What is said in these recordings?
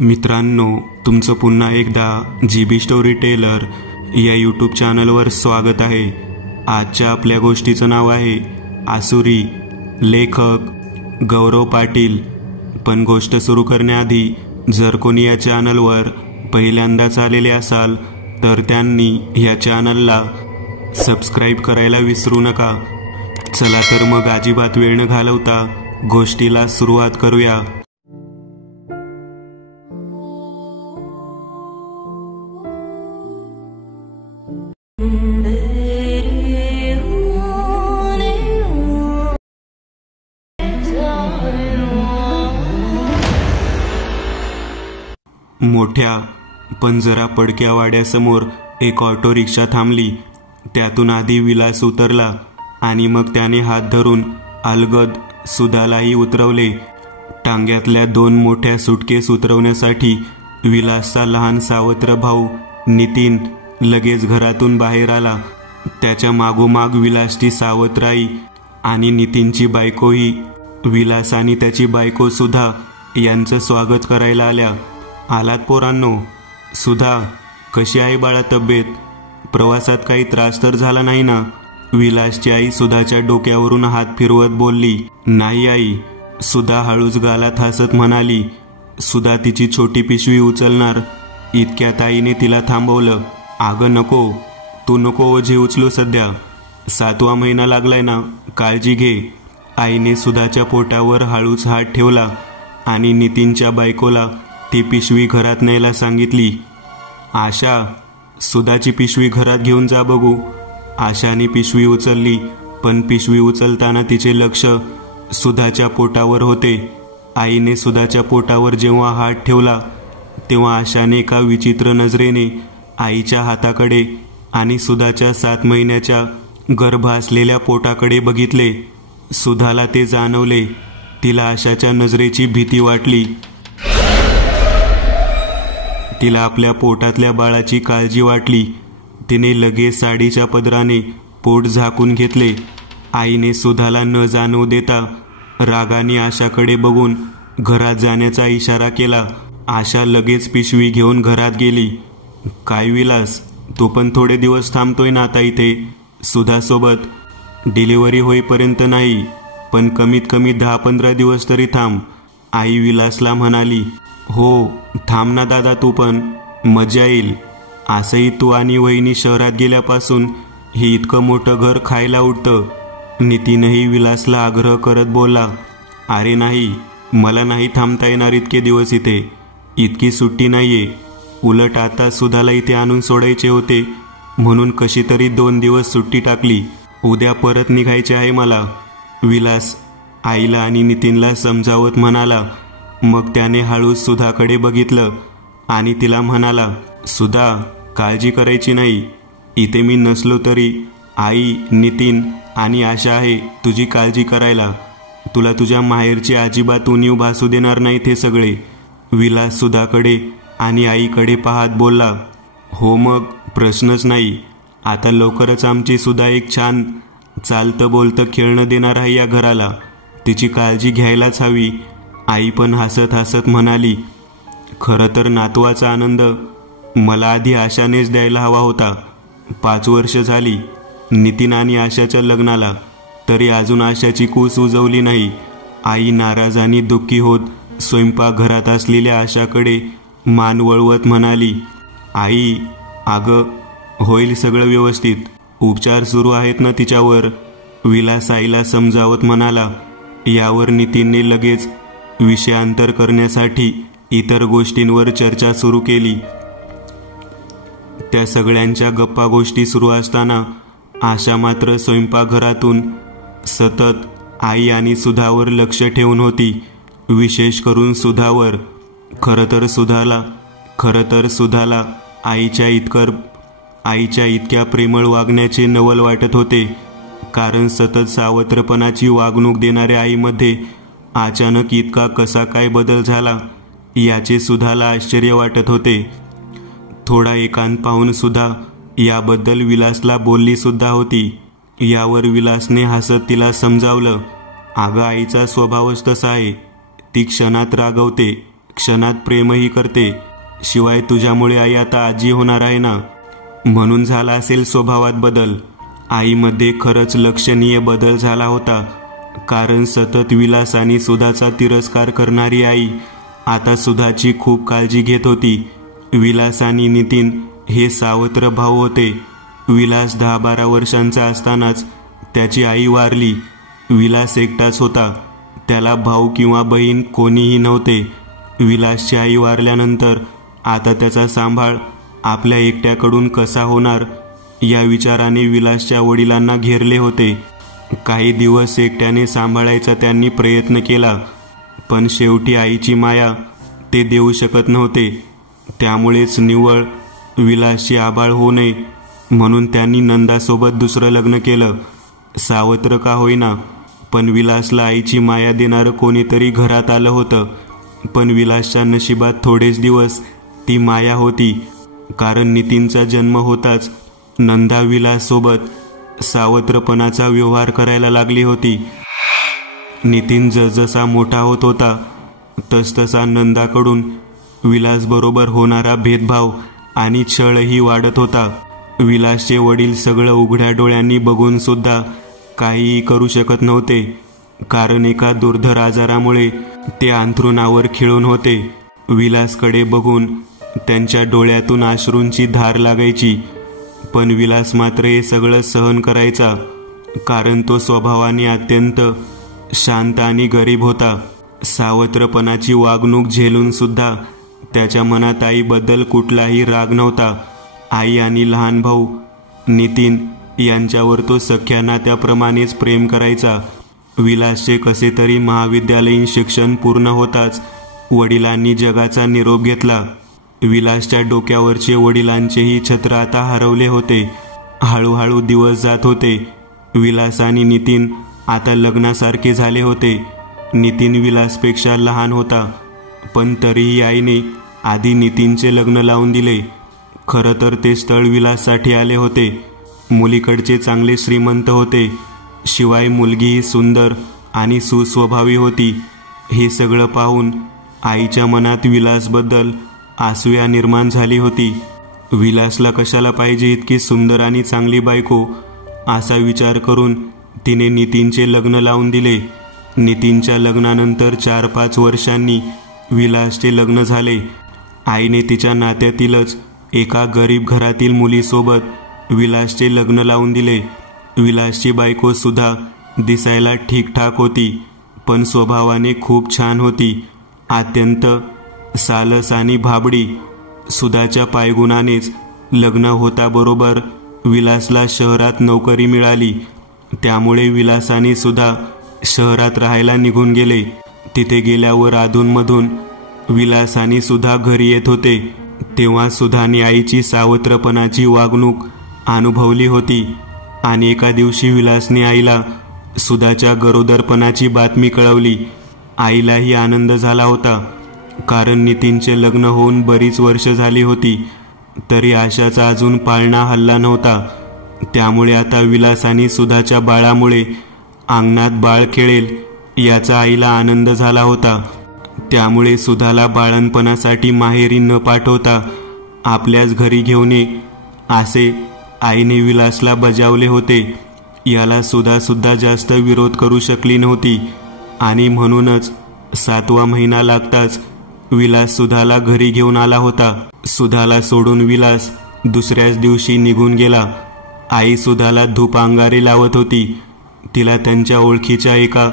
मित्रांनो, तुमचं पुन्हा एकदा GB स्टोरी टेलर या यूट्यूब चॅनलवर स्वागत आहे। आजच्या आपल्या गोष्टीचं नाव आहे आसुरी। लेखक गौरव पाटील। पण गोष्ट सुरू करण्याआधी जर कोणी या चॅनलवर पहिल्यांदाच आलेले असाल तर त्यांनी या चॅनलला सबस्क्राईब करायला विसरू नका। चला तर मग अजिबात वेळ न घालवता गोष्टीला सुरुवात करूया। मोठ्या पण जरा पडक्या वाड्यासमोर एक ऑटो रिक्षा थांबली। त्यातून आधी विलास उतरला आणि मग त्याने हात धरून अलगद सुधालाही उतरवले। टांग्यातल्या 2 मोठ्या सुटकेस उतरवण्यासाठी विलासचा लहान सावत्र भाऊ नितीन लगेच घरातून बाहेर आला। त्याच्या मागोमाग विलासची सावत्राई आणि नितीनची बायकोही विलास आणि त्याची बायको सुधा यांचं स्वागत करायला आल्या। आलात पोरांनो? सुधा, कशी आहे बाळा तब्येत? प्रवासात काही त्रास तर झाला नाही ना? विलासची आई सुधाच्या डोक्यावरून हात फिरवत बोलली। नाही आई, सुधा हळूच गालात हसत म्हणाली। सुधा तिची छोटी पिशवी उचलणार इतक्यात आईने तिला थांबवलं। अगं नको, तू नको ओझे उचलू, सध्या 7वा महिना लागलाय ना, काळजी घे। आईने सुधाच्या पोटावर हळूच हात ठेवला आणि नितीनच्या बायकोला ती पिशवी घरात न्यायला सांगितली। आशा, सुधाची पिशवी घरात घेऊन जा बघू। आशाने पिशवी उचलली, पण पिशवी उचलताना तिचे लक्ष सुधाच्या पोटावर होते। आईने सुधाच्या पोटावर जेव्हा हात ठेवला तेव्हा आशाने एका विचित्र नजरेने आईच्या हाताकडे आणि सुधाच्या 7 महिन्याच्या गर्भ असलेल्या पोटाकडे बघितले। सुधाला ते जाणवले। तिला आशाच्या नजरेची भीती वाटली। तिला आपल्या पोटातल्या बाळाची काळजी वाटली। तिने लगेच साडीच्या पदराने पोट झाकून घेतले। आईने सुधाला न जाणवू देता रागाने आशाकडे बघून घरात जाण्याचा इशारा केला। आशा लगेच पिशवी घेऊन घरात गेली। काय विलास, तो पण थोडे दिवस थांबतोय ना आता इथे सुधासोबत? डिलिव्हरी होईपर्यंत नाही, पण कमीत कमी 10-15 दिवस तरी थांब, आई विलासला म्हणाली। हो, थांब ना दादा तू पण, मजा येईल। असंही तू आणि वहिनी शहरात गेल्यापासून हे इतकं मोठं घर खायला उठतं। नितीनही विलासला आग्रह करत बोलला। अरे नाही, मला नाही थांबता येणार इतके दिवस इथे, इतकी सुट्टी नाहीये। उलट आता सुधाला इथे आणून सोडायचे होते म्हणून कशी तरी 2 दिवस सुट्टी टाकली। उद्या परत निघायचे आहे मला, विलास आईला आणि नितीनला समजावत म्हणाला। मग त्याने हळूच सुधाकडे बघितलं आणि तिला म्हणाला, सुधा, काळजी करायची नाही। इथे मी नसलो तरी आई, नितीन आणि आशा आहे तुझी काळजी करायला। तुला तुझ्या माहेरची अजिबात उणीव भासू देणार नाहीत हे सगळे। विलास सुधाकडे आणि आईकडे पाहत बोलला। हो मग प्रश्नच नाही। आता लवकरच आमची सुधा एक छान चालतं बोलतं खेळणं देणार आहे या घराला, तिची काळजी घ्यायलाच हवी, आई पण हसत हसत म्हणाली। खरं तर नातवाचा आनंद मला आधी आशानेच द्यायला हवा होता। 5 वर्ष झाली नितीन आणि आशाच्या लग्नाला, तरी अजून आशाची कूस उजवली नाही। आई नाराज आणि दुःखी होत स्वयंपाकघरात असलेल्या आशाकडे मान वळवत म्हणाली। आई, अगं होईल सगळं व्यवस्थित, उपचार सुरू आहेत ना तिच्यावर, विलास आईला समजावत म्हणाला। यावर नितीनने लगेच विषयांतर करण्यासाठी इतर गोष्टींवर चर्चा सुरू केली। त्या सगळ्यांच्या गप्पा गोष्टी सुरू असताना आशा मात्र स्वयंपाकघरातून सतत आई आणि सुधावर लक्ष ठेवून होती, विशेष करून सुधावर। खरं तर सुधाला आईच्या इतक्या प्रेमळ वागण्याचे नवल वाटत होते, कारण सतत सावत्रपणाची वागणूक देणाऱ्या आईमध्ये अचानक इतका कसा काय बदल झाला याचे सुधाला आश्चर्य वाटत होते। थोडा एकांत पाहून सुधा याबद्दल विलासला बोलली सुद्धा होती। यावर विलासने हसत तिला समजावलं, अगं आईचा स्वभावच तसा आहे, ती क्षणात रागवते क्षणात प्रेमही करते. शिवाय तुझ्यामुळे आई आता आजी होणार आहे ना, म्हणून झाला असेल स्वभावात बदल. आईमध्ये खरंच लक्षणीय बदल झाला होता, कारण सतत विलास आणि सुधाचा तिरस्कार करणारी आई आता सुधाची खूप काळजी घेत होती. विलास आणि नितीन हे सावत्र भाऊ होते. विलास 10-12 वर्षांचा असतानाच त्याची आई वारली. विलास एकटाच होता, त्याला भाऊ किंवा बहीण कोणीही नव्हते. विलासची आई वारल्यानंतर आता त्याचा सांभाळ आपल्या एकट्याकडून कसा होणार या विचाराने विलासच्या वडिलांना घेरले होते. काही दिवस एकट्याने सांभाळायचा त्यांनी प्रयत्न केला, पण शेवटी आईची माया ते देऊ शकत नव्हते. त्यामुळेच निव्वळ विलासची आबाळ होऊ नये म्हणून त्यांनी नंदासोबत दुसरं लग्न केलं. सावत्र का होईना, पण विलासला आईची माया देणारं कोणीतरी घरात आलं होतं. पण विलासच्या नशिबात थोडेच दिवस ती माया होती, कारण नितीनचा जन्म होताच नंदा विलाससोबत सावत्रपणाचा व्यवहार करायला लागली होती. नितीन जसजसा मोठा होत होता तसतसा नंदाकडून विलासबरोबर होणारा भेदभाव आणि छळही वाढत होता. विलासचे वडील सगळं उघड्या डोळ्यांनी बघून सुद्धा काहीही करू शकत नव्हते, कारण एका दुर्धर आजारामुळे ते अंथरुणावर खिळून होते. विलासकडे बघून त्यांच्या डोळ्यातून अश्रूंची धार लागायची, पण विलास मात्र हे सगळं सहन करायचा, कारण तो स्वभावाने अत्यंत शांत आणि गरीब होता. सावत्रपणाची वागणूक झेलून सुद्धा त्याच्या मनात आईबद्दल कुठलाही राग नव्हता. आई आणि लहान भाऊ नितीन यांच्यावर तो सख्या नात्याप्रमाणेच प्रेम करायचा. विलासचे कसे तरी महाविद्यालयीन शिक्षण पूर्ण होताच वडिलांनी जगाचा निरोप घेतला. विलासच्या डोक्यावरचे वडिलांचेही छत्र आता हरवले होते. हळूहळू दिवस जात होते. विलास आणि नितीन आता लग्नासारखे झाले होते. नितीन विलासपेक्षा लहान होता, पण तरीही आईने आधी नितीनचे लग्न लावून दिले. खरं तर ते स्थळ विलाससाठी आले होते. मुलीकडचे चांगले श्रीमंत होते, शिवाय मुलगीही सुंदर आणि सुस्वभावी होती. हे सगळं पाहून आईच्या मनात विलासबद्दल असूया निर्माण झाली होती. विलासला कशाला पाहिजे इतकी सुंदर आणि चांगली बायको, असा विचार करून तिने नितीनचे लग्न लावून दिले. नितीनच्या लग्नानंतर 4-5 वर्षांनी विलासचे लग्न झाले. आईने तिच्या नात्यातीलच एका गरीब घरातील मुलीसोबत विलासचे लग्न लावून दिले. विलासची बायको सुद्धा दिसायला ठीकठाक होती, पण स्वभावाने खूप छान होती. अत्यंत सालस आणि भाबडी. सुधाच्या पायगुणानेच लग्न होताबरोबर विलासला शहरात नोकरी मिळाली. त्यामुळे विलासाने सुद्धा शहरात राहायला निघून गेले. तिथे गेल्यावर अधूनमधून विलास आणि सुधा घरी येत होते. तेव्हा सुधाने आईची सावत्रपणाची वागणूक अनुभवली होती आणि एका दिवशी विलासने आईला सुधाच्या गरोदरपणाची बातमी कळवली. आईलाही आनंद झाला होता, कारण नितीनचे लग्न होऊन बरीच वर्ष झाली होती, तरी आशाचा अजून पाळणा हलला नव्हता. त्यामुळे आता विलास आणि सुधाच्या बाळामुळे अंगणात बाळ खेळेल याचा आईला आनंद झाला होता. त्यामुळे सुधाला बाळणपणासाठी माहेरी न पाठवता आपल्याच घरी घेऊन ये असे आईने विलासला बजावले होते. याला सुद्धा जास्त विरोध करू शकली नव्हती आणि म्हणूनच 7वा महिना लागताच विलास सुधाला घरी घेऊन आला होता. सुधाला सोडून विलास दुसऱ्याच दिवशी निघून गेला. आई सुधाला धूप अंगारे लावत होती. तिला त्यांच्या ओळखीच्या एका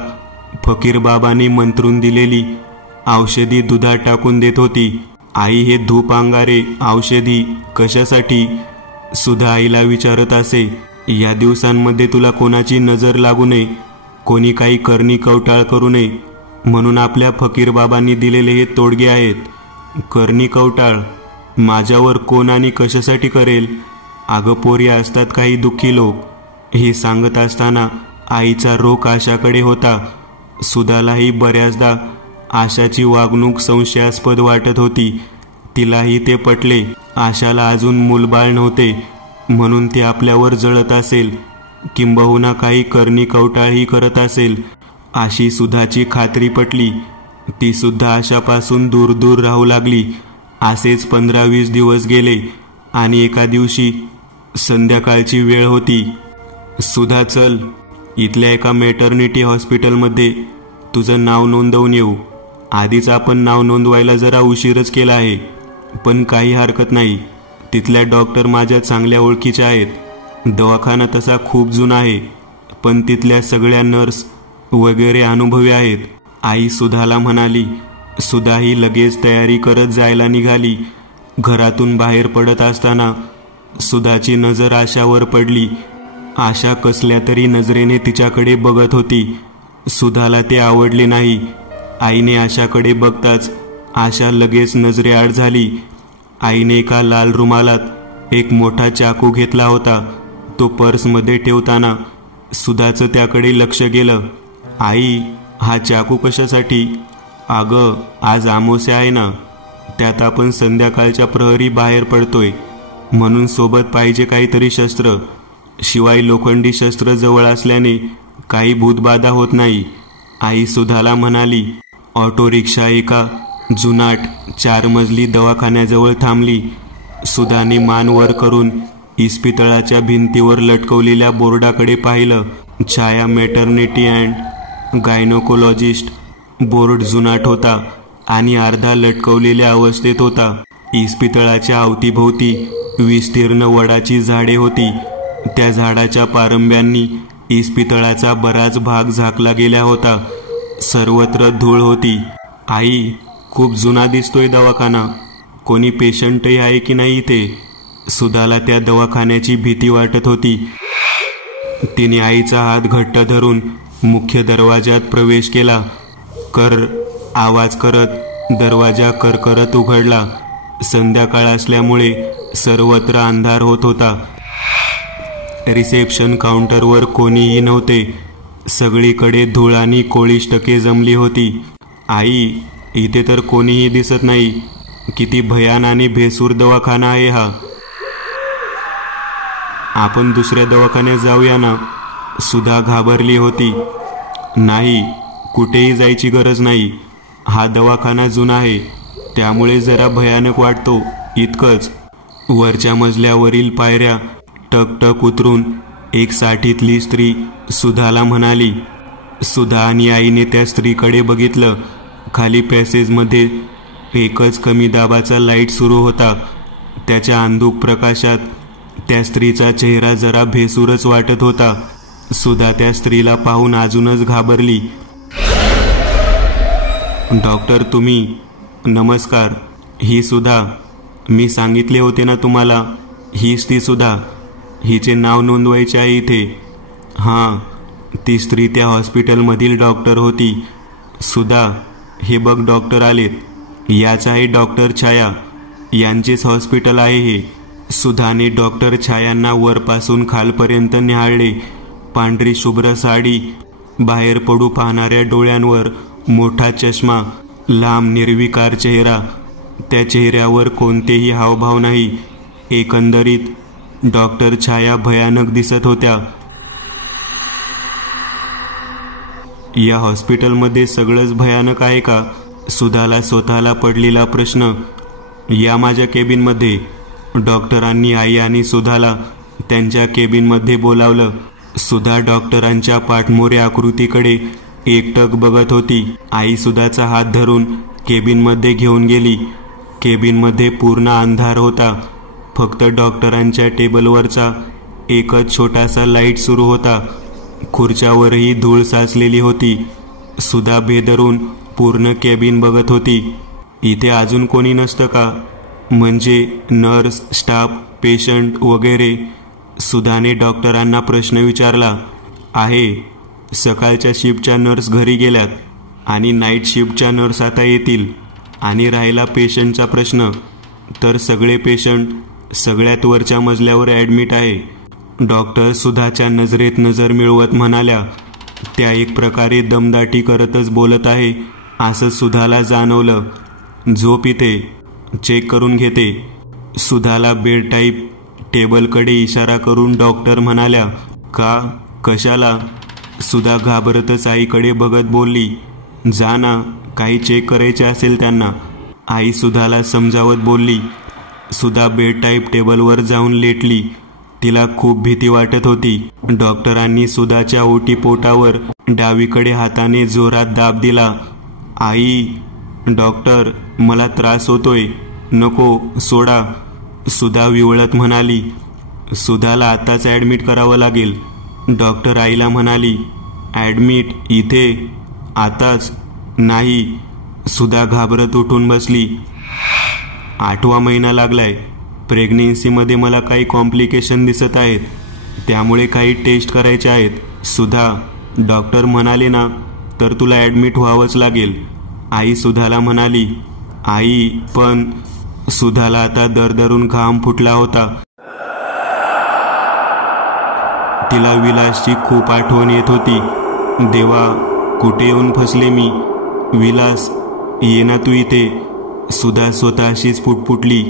फकीर बाबांनी मंत्रून दिलेली औषधी दुधात टाकून देत होती. आई हे धूप अंगारे औषधी कशासाठी, सुधा आईला विचारत असे. या दिवसांमध्ये तुला कोणाची नजर लागू नये, कोणी काही करणी कवटाळ करू नये म्हणून आपल्या फकीर बाबांनी दिलेले हे तोडगे आहेत. करणी कवटाळ माझ्यावर कोण आणि कशासाठी करेल? अगं पोरी, असतात काही दुःखी लोक. हे सांगत असताना आईचा रोख आशाकडे होता. सुधालाही बऱ्याचदा आशाची वागणूक संशयास्पद वाटत होती. तिलाही ते पटले. आशाला अजून मूलबाळ नव्हते म्हणून ती आपल्यावर जळत असेल, किंबहुना काही करणी कवटाळही करत असेल अशी सुधाची खात्री पटली. ती सुद्धा आशापासून दूर दूर राहू लागली. असेच 15-20 दिवस गेले आणि एका दिवशी संध्याकाळची वेळ होती. सुधा, चल, इथल्या एका मॅटर्निटी हॉस्पिटलमध्ये तुझं नाव नोंदवून येऊ. आधीच आपण नाव नोंदवायला जरा उशीरच केला आहे, पण काही हरकत नाही. तिथल्या डॉक्टर माझ्या चांगल्या ओळखीच्या आहेत. दवाखाना तसा खूप जुना आहे, पण तिथल्या सगळ्या नर्स वगैरे अनुभवी आहेत. आई सुधाला म्हणाली. सुधा ही लगेच तयारी करत जायला निघाली. घरातून बाहेर पडत असताना सुधाची नजर आशावर पडली. आशा कसल्या तरी नजरेने तिच्याकडे बघत होती. सुधाला ते आवडले नाही. आईने आशाकडे बघताच आशा लगेच नजरेआड झाली. आईने एका लाल रुमालात एक मोठा चाकू घेतला होता. तो पर्समध्ये ठेवताना सुधाचं त्याकडे लक्ष गेलं. आई, हा चाकू कशासाठी? अगं, आज अमावस्या आहे ना, त्यात आपण संध्याकाळच्या प्रहरी बाहेर पडतोय, म्हणून सोबत पाहिजे काहीतरी शस्त्र. शिवाय लोखंडी शस्त्र जवळ असल्याने काही भूतबाधा होत नाही, आई सुधाला म्हणाली. ऑटो रिक्षा एका जुनाट 4 मजली दवाखान्याजवळ थांबली. सुधाने मान वर करून इस्पितळाच्या भिंतीवर लटकवलेल्या बोर्डाकडे पाहिलं. छाया मॅटर्निटी अँड गायनोकोलॉजिस्ट. बोर्ड जुनाट होता आणि अर्धा लटकवलेल्या अवस्थेत होता. इस्पितळाच्या अवतीभोवती विस्तीर्ण वडाची झाडे होती. त्या झाडाच्या पारंब्यांनी इस्पितळाचा बराच भाग झाकला गेला होता. सर्वत्र धूळ होती. आई, खूप जुना दिसतोय दवाखाना. कोणी पेशंटही आहे की नाही इथे? सुधाला त्या दवाखान्याची भीती वाटत होती. तिने आईचा हात घट्ट धरून मुख्य दरवाजात प्रवेश केला. कर आवाज करत दरवाजा करकरत उघडला. संध्याकाळ असल्यामुळे सर्वत्र अंधार होत होता. रिसेप्शन काउंटरवर कोणीही नव्हते. सगळीकडे धूळ आणि कोळिष्टके जमली होती. आई, इथे तर कोणीही दिसत नाही. किती भयान आणि भेसूर दवाखाना आहे हा. आपण दुसऱ्या दवाखान्यात जाऊया ना? सुधा घाबरली होती. नाही, कुठेही जायची गरज नाही. हा दवाखाना जुना आहे, त्यामुळे जरा भयानक वाटतो, इतकंच. वरच्या मजल्यावरील पायऱ्या टकटक उतरून एक 60तली स्त्री सुधाला म्हणाली. सुधा आणि आईने त्या स्त्रीकडे बघितलं. खाली पॅसेजमध्ये एकच कमी दाबाचा लाईट सुरू होता. त्याच्या अंधुक प्रकाशात त्या स्त्रीचा चेहरा जरा भेसूरच वाटत होता. सुधा त्या स्त्रीला पाहून अजूनच घाबरली. डॉक्टर, तुम्ही? नमस्कार, ही सुधा. मी सांगितले होते ना तुम्हाला, हीच ती सुधा. हिचे नाव नोंदवायचे आहे इथे. हां, ती स्त्री त्या हॉस्पिटलमधील डॉक्टर होती. सुधा, हे बघ, डॉक्टर आलेत. याच आहे डॉक्टर छाया. यांचेच हॉस्पिटल आहे हे. सुधाने डॉक्टर छायांना वरपासून खालपर्यंत निहाळले. पांढरी शुभ्र साडी, बाहेर पडू पाहणाऱ्या डोळ्यांवर मोठा चष्मा, लांब निर्विकार चेहरा. त्या चेहऱ्यावर कोणतेही हावभाव नाही. एकंदरीत डॉक्टर छाया भयानक दिसत होत्या. या हॉस्पिटलमध्ये सगळंच भयानक आहे का? सुधाला स्वतःला पडलेला प्रश्न. या माझ्या केबिनमध्ये. डॉक्टरांनी आई आणि सुधाला त्यांच्या केबिनमध्ये बोलावलं. सुधा डॉक्टरांच्या पाठमोऱ्या आकृतीकडे एकटक बघत होती. आई सुधाचा हात धरून केबिनमध्ये घेऊन गेली. केबिनमध्ये पूर्ण अंधार होता. फक्त डॉक्टरांच्या टेबलवरचा एकच छोटासा लाईट सुरू होता. खुर्च्यावरही धूळ साचलेली होती. सुधा भेदरून पूर्ण केबिन बघत होती. इथे अजून कोणी नसतं का? म्हणजे नर्स, स्टाफ, पेशंट वगैरे? सुधाने डॉक्टरांना प्रश्न विचारला. आहे. सकाळच्या शिफ्टच्या नर्स घरी गेल्यात आणि नाईट शिफ्टच्या नर्स आता येतील. आणि राहिला पेशंटचा प्रश्न, तर सगळे पेशंट सगळ्यात वरच्या मजल्यावर ॲडमिट आहे. डॉक्टर सुधाच्या नजरेत नजर मिळवत म्हणाल्या. त्या एक प्रकारे दमदाटी करतच बोलत आहे असं सुधाला जाणवलं. झोप इथे, चेक करून घेते. सुधाला बेड टाईप टेबलकडे इशारा करून डॉक्टर म्हणाल्या. का? कशाला? सुधा घाबरतच आईकडे बघत बोलली. जा ना, काही चेक करायचे असेल त्यांना, आई सुधाला समजावत बोलली. सुधा बेड टाईप टेबलवर जाऊन लेटली. तिला खूप भीती वाटत होती. डॉक्टरांनी सुधाच्या ओटीपोटावर डावीकडे हाताने जोरात दाब दिला. आई, डॉक्टर, मला त्रास होतोय, नको, सोडा, सुधा विवळत म्हणाली. सुधाला आताच ॲडमिट करावं लागेल. डॉक्टर आईला म्हणाली. ॲडमिट इथे? आताच? नाही. सुधा घाबरत उठून बसली. 8वा महिना लागलाय. प्रेग्नेन्सीमध्ये मला काही कॉम्प्लिकेशन दिसत आहेत, त्यामुळे काही टेस्ट करायचे आहेत. सुधा, डॉक्टर म्हणाले ना, तर तुला ॲडमिट व्हावंच लागेल. आई सुधाला म्हणाली. आई, पण सुधाला आता दरदरून घाम फुटला होता. तिला विलासची खूप आठवण येत होती. देवा, कुठे येऊन फसले मी. विलास, ये ना तू इथे. सुधा स्वतःशीच पुटपुटली.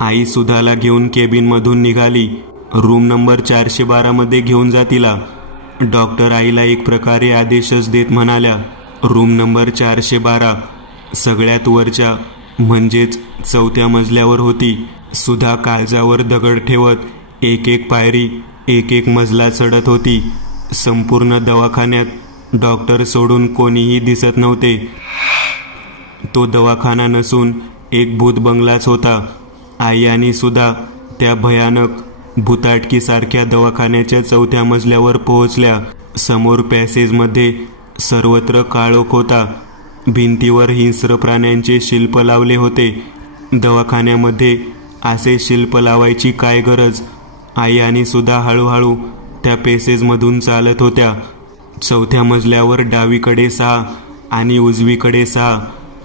आई सुधाला घेऊन केबिनमधून निघाली. रूम नंबर 412 मध्ये घेऊन जा तिला. डॉक्टर आईला एक प्रकारे आदेशच देत म्हणाल्या. रूम नंबर 412 सगळ्यात वरच्या म्हणजेच 4थ्या मजल्यावर होती. सुधा काळजावर दगड ठेवत एक एक पायरी, एक एक मजला चढत होती. संपूर्ण दवाखान्यात डॉक्टर सोडून कोणीही दिसत नव्हते. तो दवाखाना नसून एक भूत बंगलाच होता. आई आणि सुधा त्या भयानक भूताटकीसारख्या दवाखान्याच्या 4थ्या मजल्यावर पोहोचल्या. समोर पॅसेजमध्ये सर्वत्र काळोख होता. भिंतीवर हिंस्र प्राण्यांचे शिल्प लावले होते. दवाखान्यामध्ये असे शिल्प लावायची काय गरज? आई आणि सुधा हळूहळू त्या पॅसेजमधून चालत होत्या. 4थ्या मजल्यावर डावीकडे 6 आणि उजवीकडे 6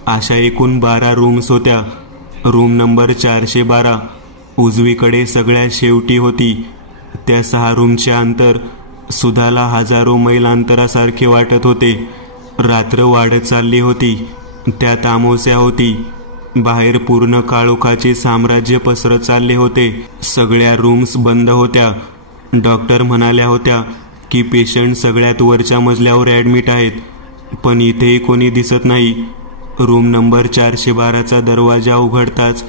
अशा एकूण 12 रूम्स होत्या. रूम नंबर 412 उजवीकडे सगळ्यात शेवटी होती. त्या 6 रूमच्या अंतर सुधाला हजारो मैल अंतरासारखे वाटत होते. रात्र वाढत चालली होती. त्यात अमावास्या होती. बाहेर पूर्ण काळोखाचे साम्राज्य पसरत चालले होते. सगळ्या रूम्स बंद होत्या. डॉक्टर म्हणाल्या होत्या की पेशंट सगळ्यात वरच्या मजल्यावर ॲडमिट आहेत, पण इथेही कोणी दिसत नाही. रूम नंबर 412चा दरवाजा उघडताच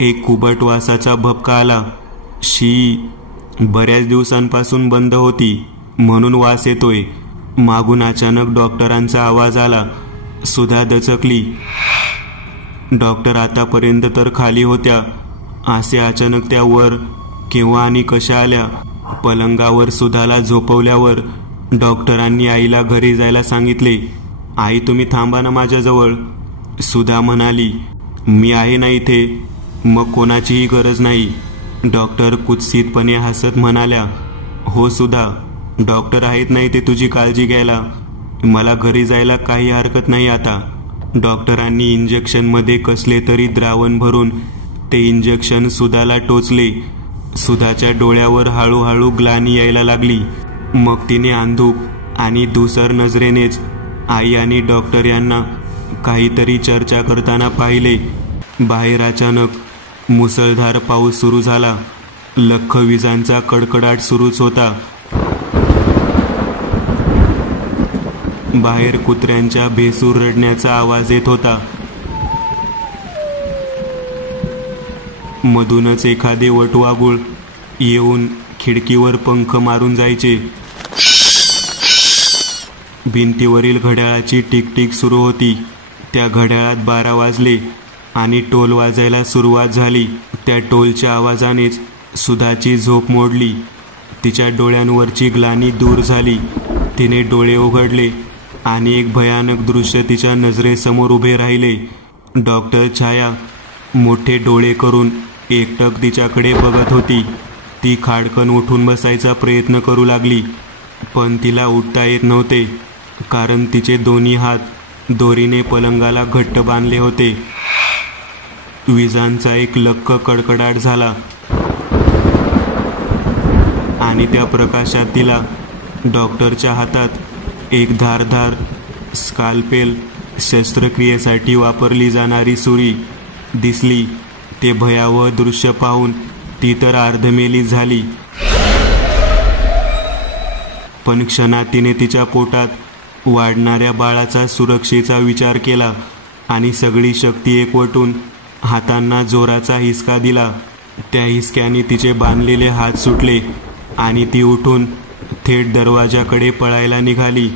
एक कुबट वासाचा भपका आला. शी, बऱ्याच दिवसांपासून बंद होती म्हणून वास येतोय. मागून अचानक डॉक्टरांचा आवाज आला. सुधा दचकली. डॉक्टर आतापर्यंत तर खाली होत्या, असे अचानक त्या वर केव्हा आणि कशा आल्या? पलंगावर सुधाला झोपवल्यावर डॉक्टरांनी आईला घरी जायला सांगितले. आई, तुम्ही थांबा ना माझ्याजवळ. सुधा म्हणाली. मी आहे ना इथे, मग कोणाचीही गरज नाही. डॉक्टर कुत्सितपणे हसत म्हणाल्या. हो सुधा, डॉक्टर आहेत ना इथे तुझी काळजी घ्यायला. मला घरी जायला काही हरकत नाही आता. डॉक्टरांनी इंजेक्शनमध्ये कसले तरी द्रावण भरून ते इंजेक्शन सुधाला टोचले. सुधाच्या डोळ्यावर हळूहळू ग्लानी यायला लागली. मग तिने अंधूक आणि धूसर नजरेनेच आई आणि डॉक्टर यांना काहीतरी चर्चा करताना पाहिले. बाहेर अचानक मुसळधार पाऊस सुरू झाला. लख्ख विजांचा कडकडाट सुरूच होता. बाहेर कुत्र्यांच्या भेसूर रडण्याचा आवाज येत होता. मधूनच एखादे वटवाघूळ येऊन खिडकीवर पंख मारून जायचे. भिंतीवरील घड्याळाची टिकटिक सुरू होती. त्या घड्याळात 12 वाजले आणि टोल वाजायला सुरुवात झाली. त्या टोलच्या आवाजानेच सुधाची झोप मोडली. तिच्या डोळ्यांवरची ग्लानी दूर झाली. तिने डोळे उघडले आणि एक भयानक दृश्य तिच्या नजरेसमोर उभे राहिले. डॉक्टर छाया मोठे डोळे करून एकटक तिच्याकडे बघत होती. ती खाडकन उठून बसायचा प्रयत्न करू लागली, पण तिला उठता येत नव्हते, कारण तिचे दोन्ही हात दोरीने पलंगाला घट्ट बांधले होते. विजांचा एक लख्ख कडकडाट झाला आणि त्या प्रकाशात तिला डॉक्टरच्या हातात एक धारदार स्काल्पेल, शस्त्रक्रियेसाठी वापरली जाणारी सुरी दिसली. ते भयावह दृश्य पाहून ती तर अर्धमेली झाली. पण क्षणात तिने तिच्या पोटात वाढणाऱ्या बाळाचा सुरक्षेचा विचार केला. आणि सगळी शक्ती एकवटून हातांना जोराचा हिसका दिला. त्या हिसक्याने तिचे बांधलेले हात सुटले आणि ती उठून थेट दरवाजाकडे पळायला निघाली.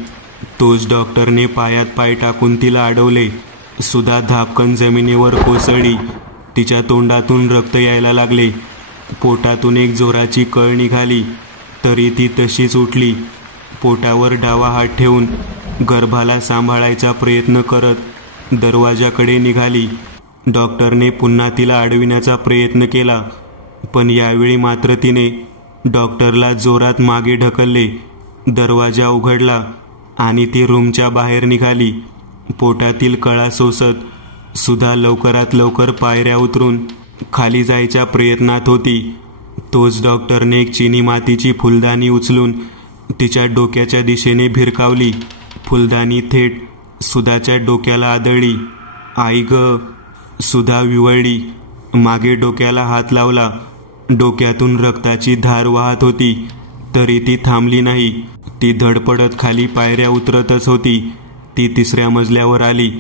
तोच डॉक्टरने पायात पाय टाकून तिला अडवले. सुधा धापकन जमिनीवर कोसळली. तिच्या तोंडातून रक्त यायला लागले. पोटातून एक जोराची कळ निघाली, तरी ती तशीच उठली. पोटावर डावा हात ठेवून गर्भाला सांभाळायचा प्रयत्न करत दरवाजाकडे निघाली. डॉक्टरने पुन्हा तिला अडविण्याचा प्रयत्न केला, पण यावेळी मात्र तिने डॉक्टरला जोरात मागे ढकलले. दरवाजा उघडला आणि ती रूमच्या बाहेर निघाली. पोटातील कळा सोसत सुधा लवकरात लवकर पायऱ्या उतरून खाली जायच्या प्रयत्नात होती. तोच डॉक्टरने एक चिनी मातीची फुलदाणी उचलून तिच्या डोक्याच्या दिशेने भिरकावली. फुलदाणी थेट सुधाच्या डोक्याला आदळली. आई ग! सुधा विवळली. मागे डोक्याला हात लावला. डोक्यातून रक्ताची धार वाहत होती, तरी ती थांबली नाही. ती धडपडत खाली पायऱ्या उतरतच होती. ती 3ऱ्या मजल्यावर आली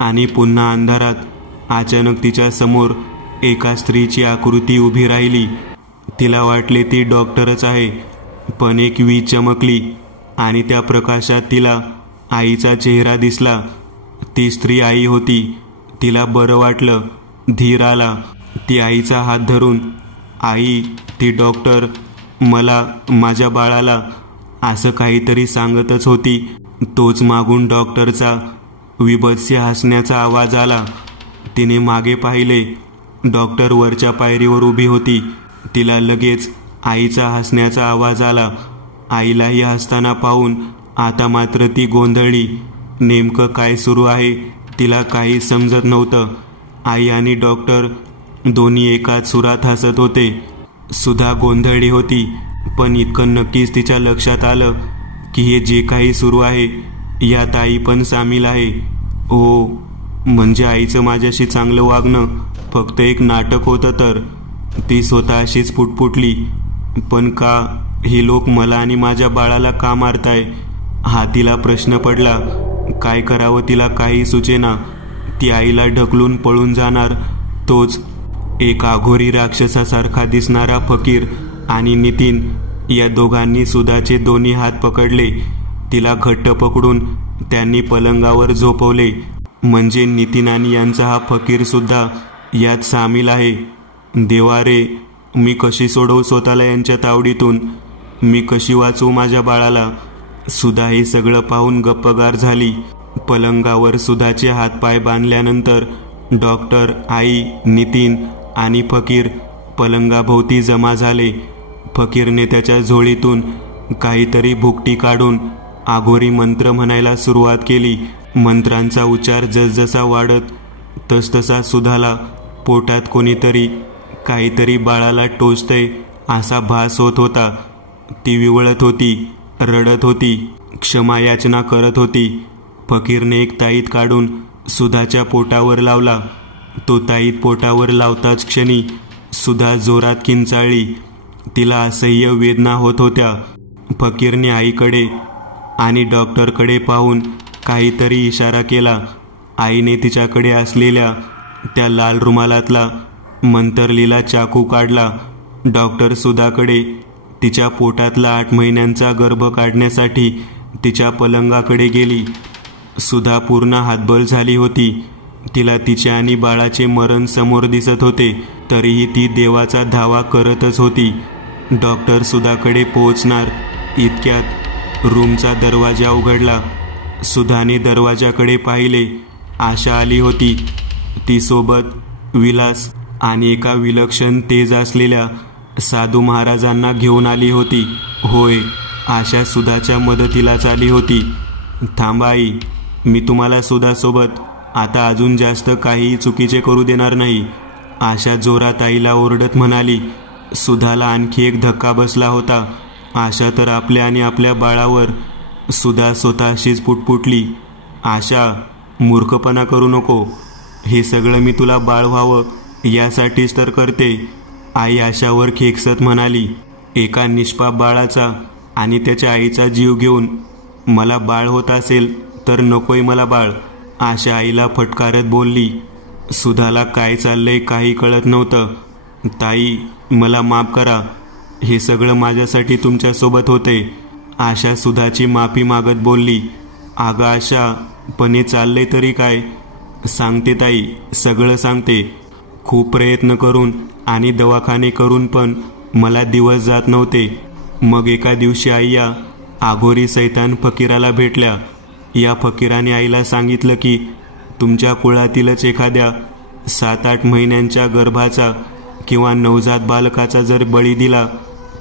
आणि पुन्हा अंधारात अचानक तिच्या समोर एका स्त्रीची आकृती उभी राहिली. तिला वाटले ती डॉक्टरच आहे, पण एक वीज चमकली आणि त्या प्रकाशात तिला आईचा चेहरा दिसला. ती स्त्री आई होती. तिला बरं वाटलं. धीर आला. ती आईचा हात धरून, आई, ती डॉक्टर मला, माझ्या बाळाला असं काहीतरी सांगतच होती. तोच मागून डॉक्टरचा विभत्स हसण्याचा आवाज आला. तिने मागे पाहिले. डॉक्टर वरच्या पायरीवर उभी होती. तिला लगेच आईचा हसण्याचा आवाज आला. आईलाही हसताना पाहून आता मात्र ती गोंधळली. नेमकं काय सुरू आहे तिला काही समजत नव्हतं. आई आणि डॉक्टर दोन्ही एकाच सुरात हसत होते. सुधा गोंधळली होती, पण इतकं नक्कीच तिच्या लक्षात आलं की हे जे काही सुरू आहे यात आई पण सामील आहे. हो, म्हणजे आईचं माझ्याशी चांगलं वागणं फक्त एक नाटक होतं तर? ती स्वतः अशीच पुटपुटली. पण का? हे लोक मला आणि माझ्या बाळाला का मारताय? हा तिला प्रश्न पडला. काय करावं तिला काही सुचेना. ती आईला ढकलून पळून जाणार. तोच एक आघोरी राक्षसासारखा दिसणारा फकीर आणि नितीन या दोघांनी सुधाचे दोन्ही हात पकडले. तिला घट्ट पकडून त्यांनी पलंगावर झोपवले. म्हणजे नितीन आणि यांचा हा फकीर सुद्धा यात सामील आहे. देवा रे, मी कशी सोडवू स्वतःला यांच्या तावडीतून? मी कशी वाचवू माझ्या बाळाला? सुधा हे सगळं पाहून गप्पगार झाली. पलंगावर सुधाचे हातपाय बांधल्यानंतर डॉक्टर, आई, नितीन आणि फकीर पलंगाभोवती जमा झाले. फकीरने त्याच्या झोळीतून काहीतरी भुकटी काढून आघोरी मंत्र म्हणायला सुरुवात केली. मंत्रांचा उच्चार जसजसा वाढत तसतसा सुधाला पोटात कोणीतरी काहीतरी बाळाला टोचतंय असा भास होत होता. ती विवळत होती, रडत होती, क्षमा याचना करत होती. फकीरने एक ताईत काढून सुधाच्या पोटावर लावला. तो ताईत पोटावर लावताच क्षणी सुधा जोरात किंचाळली. तिला असह्य वेदना होत होत्या. फकीरने आईकडे आणि डॉक्टरकडे पाहून काहीतरी इशारा केला. आईने तिच्याकडे असलेल्या त्या लाल रुमालातला मंतरलेला चाकू काढला. डॉक्टर सुधाकडे तिच्या पोटातला 8 महिन्यांचा गर्भ काढण्यासाठी तिच्या पलंगाकडे गेली. सुधा पूर्ण हातबल झाली होती. तिला तिच्या आणि बाळाचे मरण समोर दिसत होते, तरीही ती देवाचा धावा करतच होती. डॉक्टर सुधाकडे पोहोचणार इतक्यात रूमचा दरवाजा उघडला. सुधाने दरवाजाकडे पाहिले. आशा आली होती. ती सोबत विलास आणि एका विलक्षण तेज असलेल्या साधू महाराजांना घेऊन आली होती. होय, आशा सुधाच्या मदतीलाच आली होती. थांबा आई, मी तुम्हाला सुधासोबत आता अजून जास्त काही चुकीचे करू देणार नाही, आशा जोरात आईला ओरडत म्हणाली. सुधाला आणखी एक धक्का बसला होता. आशा तर आपल्या आणि आपल्या बाळावर. सुधा स्वतःशीच पुटपुटली, आशा, मूर्खपणा करू नको. हे सगळं मी तुला बाळ व्हावं यासाठीच तर करते. आई आशावर खेकसत म्हणाली. एका निष्पाप बाळाचा आणि त्याच्या आईचा जीव घेऊन मला बाळ होत असेल तर नकोय मला बाळ. आशा आईला फटकारत बोलली. सुधाला काय चाललंय काही कळत नव्हतं. ताई, मला माफ करा, हे सगळं माझ्यासाठी तुमच्यासोबत होते. आशा सुधाची माफी मागत बोलली. अगं आशा, पण हे चाललंय तरी काय? सांगते ताई, सगळं सांगते. खूप प्रयत्न करून आणि दवाखाने करून पण मला दिवस जात नव्हते. मग एका दिवशी आईया आघोरी सैतान फकीराला भेटल्या. या फकीराने आईला सांगितलं की तुमच्या कुळातीलच एखाद्या 7-8 महिन्यांच्या गर्भाचा किंवा नवजात बालकाचा जर बळी दिला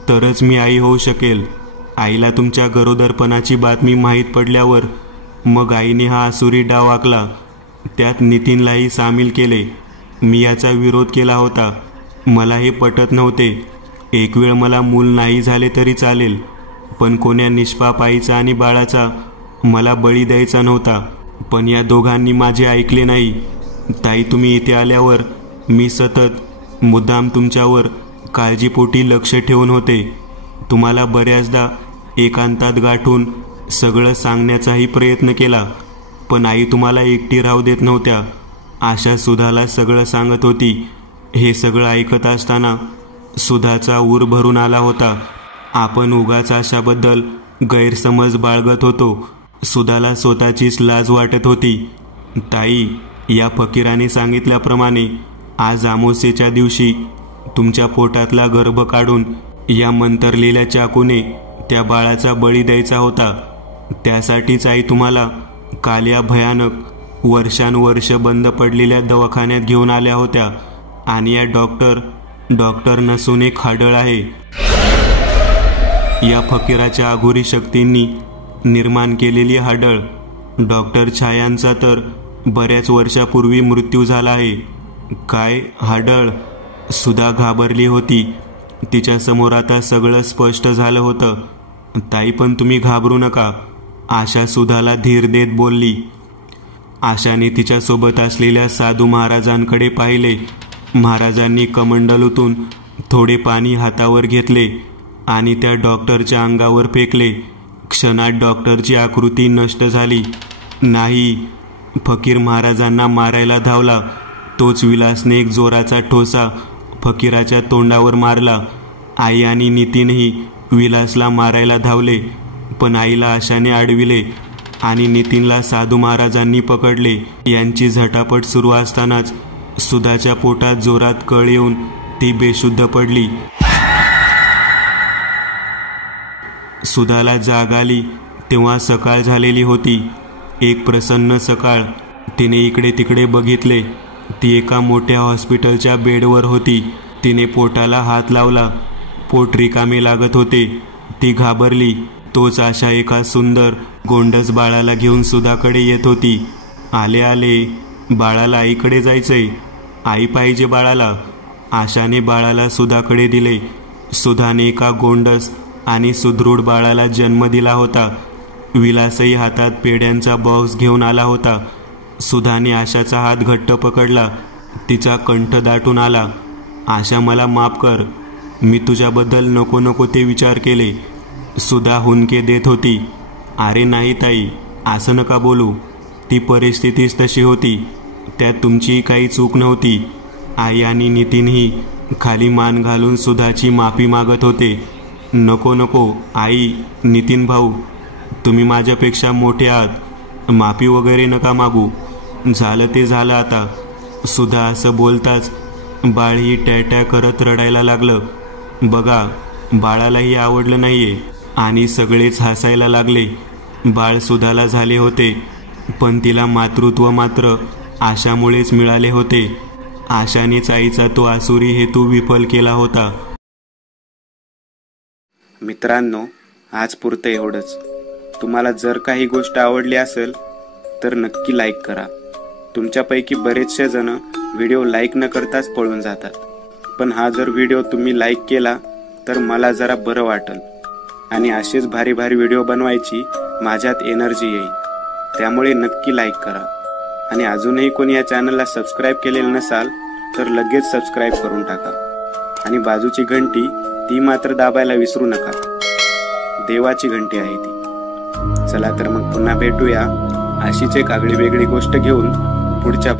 तरच मी आई होऊ शकेल. आईला तुमच्या गरोदरपणाची बातमी माहीत पडल्यावर मग आईने हा आसुरी डाव आखला. त्यात नितीनलाही सामील केले. मी याचा विरोध केला होता. मला हे पटत नव्हते. एक वेळ मला मूल नाही झाले तरी चालेल, पण कोण्या निष्पाप आईचा आणि बाळाचा मला बळी द्यायचा नव्हता. पण या दोघांनी माझे ऐकले नाही. ताई, तुम्ही इथे आल्यावर मी सतत मुद्दाम तुमच्यावर काळजीपोटी लक्ष ठेवून होते. तुम्हाला बऱ्याचदा एकांतात गाठून सगळं सांगण्याचाही प्रयत्न केला, पण आई तुम्हाला एकटी राहू देत नव्हत्या. आशा सुधाला सगळं सांगत होती. हे सगळं ऐकत असताना सुधाचा ऊर भरून आला होता. आपण उगाच आशाबद्दल गैरसमज बाळगत होतो. सुधाला स्वतःचीच लाज वाटत होती. ताई, या फकीराने सांगितल्याप्रमाणे आज अमावास्येच्या दिवशी तुमच्या पोटातला गर्भ काढून या मंतरलेल्या चाकूने त्या बाळाचा बळी द्यायचा होता. त्यासाठीच आई तुम्हाला काल या भयानक वर्षानुवर्ष बंद पडलेल्या दवाखान्यात घेऊन आल्या होत्या. आणि या डॉक्टर नसून एक हाडळ आहे. या फकीराच्या अघोरी शक्तींनी निर्माण केलेली हाडळ. डॉक्टर छायांचा तर बऱ्याच वर्षापूर्वी मृत्यू झाला आहे. काय हाडळ? सुधा घाबरली होती. तिच्या समोर आता सगळं स्पष्ट झालं होतं. ताई, पण तुम्ही घाबरू नका, आशा सुधाला धीर देत बोलली. आशाने तिच्यासोबत असलेल्या साधू महाराजांकडे पाहिले. महाराजांनी कमंडलूतून थोडे पाणी हातावर घेतले आणि त्या डॉक्टरच्या अंगावर फेकले. क्षणात डॉक्टरची आकृती नष्ट झाली. नाही, फकीर महाराजांना मारायला धावला. तोच विलासने एक जोराचा ठोसा फकीराच्या तोंडावर मारला. आई आणि नितीनही विलासला मारायला धावले, पण आईला आशाने अडविले आणि नितीनला साधू महाराजांनी पकडले. यांची झटापट सुरू असतानाच सुधाच्या पोटात जोरात कळ येऊन ती बेशुद्ध पडली. सुधाला जाग आली तेव्हा सकाळ झालेली होती. एक प्रसन्न सकाळ. तिने इकडे तिकडे बघितले. ती एका मोठ्या हॉस्पिटलच्या बेडवर होती. तिने पोटाला हात लावला. पोट रिकामे लागत होते. ती घाबरली. तोच आशा एका सुंदर गोंडस बाळाला घेऊन सुधाकडे येत होती. आले आले, बाळाला आईकडे जायचंय, आई पाहिजे बाळाला. आशाने बाळाला सुधाकडे दिले. सुधाने एका गोंडस आणि सुदृढ बाळाला जन्म दिला होता. विलासही हातात पेड्यांचा बॉक्स घेऊन आला होता. सुधाने आशाचा हात घट्ट पकडला. तिचा कंठ दाटून आला. आशा, मला माफ कर. मी तुझ्याबद्दल नको नको ते विचार केले. सुधा हुंदके देत होती. अरे नाही ताई, असं नका बोलू. ती परिस्थितीच तशी होती. त्यात तुमची काही चूक नव्हती. आई आणि नितीनही खाली मान घालून सुधाची माफी मागत होते. नको नको आई, नितीन भाऊ, तुम्ही माझ्यापेक्षा मोठे आहात. माफी वगैरे नका मागू. झालं ते झालं आता. सुधा असं बोलताच बाळही टॅटॅ करत रडायला लागलं. बघा, बाळालाही आवडलं नाहीये आणि सगळेच हसायला लागले. बाळ सुधाला झाले होते, पण तिला मातृत्व मात्र आशामुळेच मिळाले होते. आशानेच आईचा तो आसुरी हेतू विफल केला होता. मित्रांनो, आज पुरतं एवढंच. तुम्हाला जर काही गोष्ट आवडली असेल तर नक्की लाईक करा. तुमच्यापैकी बरेचसे जण व्हिडिओ लाईक न करताच पळून जातात, पण हा जर व्हिडिओ तुम्ही लाईक केला तर मला जरा बरं वाटेल आणि असेच भारी भारी व्हिडिओ बनवायची माझ्यात एनर्जी येईल. त्यामुळे नक्की लाईक करा. आणि अजूनही कोणी या चॅनलला सबस्क्राईब केलेलं नसाल तर लगेच सबस्क्राईब करून टाका. आणि बाजूची घंटी ती मात्र दाबायला विसरू नका. देवाची घंटी आहे ती. चला तर मग पुन्हा भेटूया अशीच एक आगळी वेगळी गोष्ट घेऊन पुढच्या